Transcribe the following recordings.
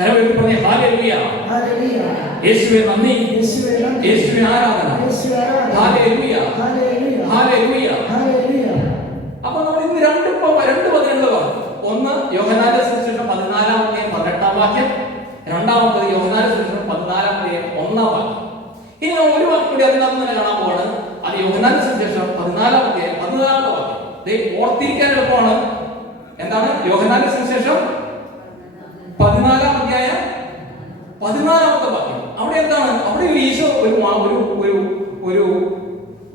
കരമെടുത്ത് പറഞ്ഞേ ഹല്ലേലൂയ, യേശുവേ നന്ദി, യേശുവേ ആരാധന, ഹല്ലേലൂയ, ഹല്ലേലൂയ. അപ്പൊ നമ്മൾ ഇന്ന് രണ്ട് വചനങ്ങൾ പറഞ്ഞു. ഒന്ന് യോഹന്നാന്റെ സുവിശേഷം 14-18 വാക്യം, രണ്ടാമത്തത് യോഹന്നാന്റെ സുവിശേഷം 14-1 വാക്യം. ഇനി നമ്മൾ ഒരു വാക്യം കൂടി അതിനകത്ത് തന്നെ കാണാൻ പോവാണ്. അത് യോഹന്നാന്റെ സുവിശേഷം 14-14 വാക്യം. ഓർത്തിരിക്കാൻ എളുപ്പമാണ്. എന്താണ് യോഹന്നാന്റെ സുവിശേഷം 14-14 വാക്യം. അവിടെ എന്താണ്? അവിടെ ഈശോ ഒരു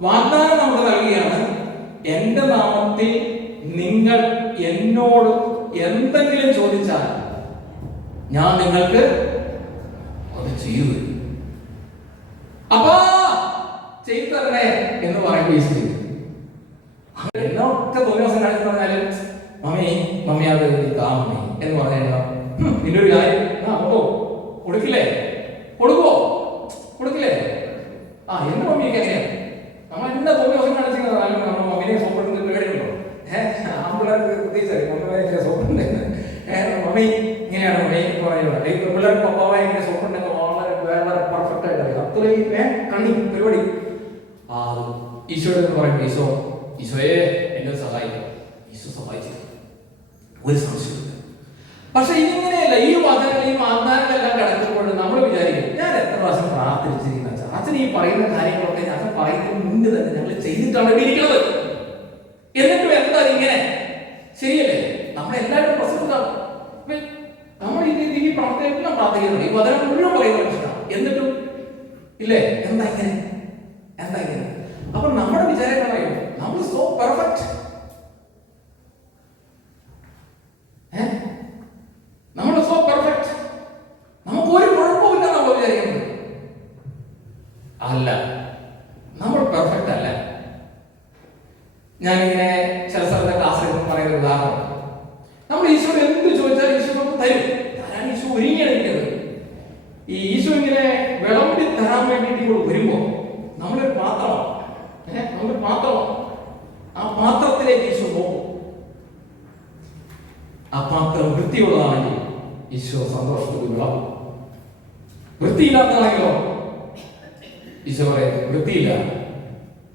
വാഗ്ദാനം നമുക്ക് നൽകുകയാണ്. എന്റെ നാമത്തിൽ നിങ്ങൾ എന്നോട് എന്തെങ്കിലും ചോദിച്ചാൽ ഞാൻ നിങ്ങൾക്ക് അത് ചെയ്തു തരും. അപ്പാ ചെയ്തു തരണേ എന്ന് പറയുമ്പോൾ ഈശോ എന്നൊക്കെ തോന്നിയ കാണിച്ചു പറഞ്ഞാലും മമ്മി അത് മമ്മി എന്ന് പറഞ്ഞു കഴിഞ്ഞാൽ നിന്റെ ഒരു കാര്യം കൊടുക്കില്ലേ? കൊടുക്കില്ലേ? എന്റെ മമ്മിയൊക്കെ എങ്ങനെയാ? നമ്മൾ എന്താ തോന്നിയ ദിവസം കാണിച്ചാലും നമ്മുടെ മമ്മിനെ സോപ്പിടുന്ന പരിപാടിയുണ്ടോ? ആമ്പിള്ളേർക്ക് പ്രത്യേകിച്ച് മമ്മിമാരെ സോപ്പിട്ടുണ്ട്. മമ്മി ഇങ്ങനെയാണ് മമ്മി പറയുന്നത്. ഈ പിള്ളേർ പപ്പാവായി ഇങ്ങനെ സോപ്പിട്ടുണ്ടെങ്കിൽ വളരെ പെർഫെക്റ്റ് ആയിട്ട് അറിയാം. അത്രയും കണ്ണി പരിപാടി. ഈശോയുടെ പറയുമ്പോൾ ഈശോയെ എന്നെ സഹായിക്കും. ഈശോ സഹായിച്ചു, ഒരു സംശയമില്ല. പക്ഷെ ഇതിങ്ങനെയല്ല. ഈ വചനങ്ങളെയും വാഗ്ദാനങ്ങളെല്ലാം കിടക്കുമ്പോൾ നമ്മൾ വിചാരിക്കും, ഞാൻ എത്ര പ്രാവശ്യം പ്രാർത്ഥിച്ചിരിക്കുന്ന അച്ഛൻ ഈ പറയുന്ന കാര്യങ്ങളൊക്കെ അച്ഛൻ പറയുന്നതിന് മുൻപ് തന്നെ ഞങ്ങൾ ചെയ്തിട്ടാണ് ഇരിക്കുന്നത്. എന്നിട്ടും എന്താ ഇങ്ങനെ? ശരിയല്ലേ? നമ്മളെല്ലാവരും പ്രസക്തമാണ്. നമ്മൾ ഈ പ്രാർത്ഥനയെല്ലാം പ്രാർത്ഥിക്കുന്നുണ്ട്. ഈ വചനം മുഴുവൻ പറയുന്ന മനുഷ്യനാണ്. എന്നിട്ടും ഇല്ലേ? എന്താ ഇങ്ങനെ? അപ്പൊ നമ്മുടെ വിചാരം പറയും നമ്മൾ സോ പെർഫെക്റ്റ്. നമ്മൾ സോ പെർഫെക്റ്റ്, നമുക്ക് ഒരു കുഴപ്പമില്ല നമ്മൾ വിചാരിക്കുന്നത്. അല്ല, നമ്മൾ പെർഫെക്റ്റ് അല്ല. ഞാനിങ്ങനെ ചില സ്ഥലത്തെ ക്ലാസ്സിൽ പറയുന്ന ഉദാഹരണം, നമ്മൾ ഈശോ എന്ത് ചോദിച്ചാൽ ഈശോ നമുക്ക് തരും. തരാൻ ഈശോ ഒരുങ്ങിയിരിക്കുന്നത്. ഈ ഈശോ ഇങ്ങനെ വിളമ്പി തരാൻ വേണ്ടിയിട്ട് വരുമ്പോ നമ്മളൊരു പാത്രമാണ്. ആ പാത്രത്തിലേക്ക് ഈശോ നോക്കും. ആ പാത്രം വൃത്തിയുള്ളതാണെങ്കിൽ ഈശോ സന്തോഷത്തിൽ വിളവും. വൃത്തിയില്ലാത്തതാണെങ്കിലോ ഈശോ പറയും വൃത്തിയില്ല,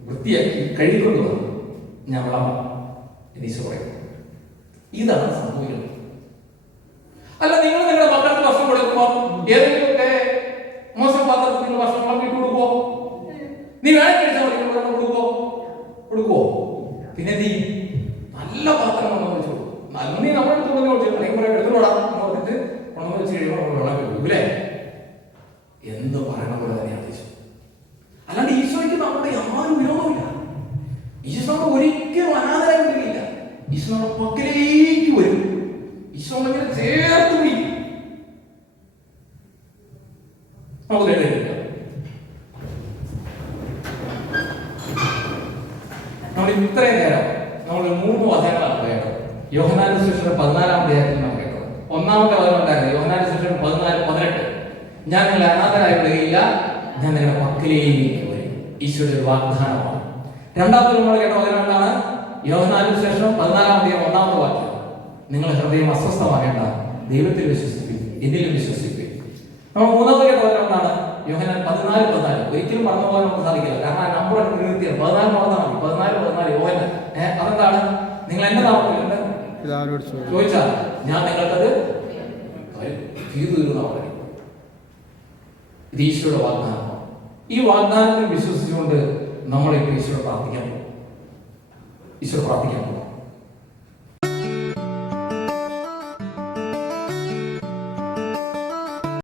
വൃത്തിയാക്കി കഴുകിക്കൊണ്ടു വന്നു ഞാൻ വിളവാം എന്ന് ഈശോ പറയും. ഇതാണ് സംഭവിക്കുന്നത്. അല്ല, നിങ്ങൾ നിങ്ങളുടെ മക്കൾക്ക് ഭക്ഷണം കൊടുക്കുമ്പോൾ ഏതെങ്കിലുമൊക്കെ മോശം പാത്രത്തിൽ നിങ്ങൾ ഭക്ഷണം വിളമ്പിട്ട് കൊടുക്കുമോ? നീ വേണം കഴിച്ചാൽ കൊടുക്കുവോ? പിന്നെ നീ നല്ല പാത്രം വെച്ചു നീ നമ്മുടെ എടുത്തോടാ പറഞ്ഞിട്ട് കൊണ്ടു വെച്ച് കഴിയുമ്പോൾ വെള്ളം കഴിക്കൂലേ? എന്ത് പറയണ പോലെ തന്നെയാണ് ഈശോ. അല്ലാണ്ട് ഈശോയ്ക്ക് നമ്മുടെ യാതൊരു വിരോധമില്ല. ഈശോ നമ്മൾ ഒരിക്കലും അനാഥരായി വരികയില്ല. ഈശോ നമ്മുടെ പക്കലേക്ക് വരും. ഈശോ നമ്മളിങ്ങനെ ചേർത്ത് പിടിക്കും. നമുക്ക് നമ്മൾ ഇത്രയും നേരം നമ്മൾ 3 വചനങ്ങളാണ് കേട്ടത്. യോഹന്നാന്റെ സുവിശേഷം 14-ാം അധ്യായത്തിലാണ് കേട്ടത്. ഒന്നാമത്തെ വചനം ഉണ്ടായിരുന്നു യോഹന്നാന്റെ സുവിശേഷം 14-18. ഞാൻ നിങ്ങളെ അനാഥരായി വിടുകയില്ല, ഞാൻ നിങ്ങളുടെ പക്കലേക്ക് വരും. ഈശോയുടെ ഒരു വാഗ്ദാനമാണ്. രണ്ടാമത്തെ നമ്മൾ കേട്ട വചനം എന്താണ്? യോഹന്നാന്റെ സുവിശേഷം 14-ാം അധ്യായം 1-ാമത്തെ വാക്യം, നിങ്ങൾ ഹൃദയം അസ്വസ്ഥമാകേണ്ട, ദൈവത്തിൽ വിശ്വസിപ്പിക്കും, എന്നിലും വിശ്വസിപ്പിക്കും. നമ്മൾ മൂന്നാമത് കേട്ട വചനം എന്താണ്? യോഹന്നാൻ 14-14. ഒരിക്കലും മറന്നു പോകാൻ നമുക്ക് സാധിക്കില്ല. കാരണം ആ നമ്പർ നിർത്തിയാണ് 14 മറന്നാൽ മതി. 14 യോഹന്നാൻ. അതെന്താണ്? നിങ്ങൾ എന്റെ നാമത്തിൽ ചോദിച്ചാൽ ഞാൻ നിങ്ങൾക്കത് ചെയ്തു തരുന്നതാണ്. ഇത് ഈശോയുടെ വാഗ്ദാനമാണ്. ഈ വാഗ്ദാനത്തിൽ വിശ്വസിച്ചുകൊണ്ട് നമ്മൾ ഇപ്പോൾ ഈശോയോട് പ്രാർത്ഥിക്കാൻ പോകും.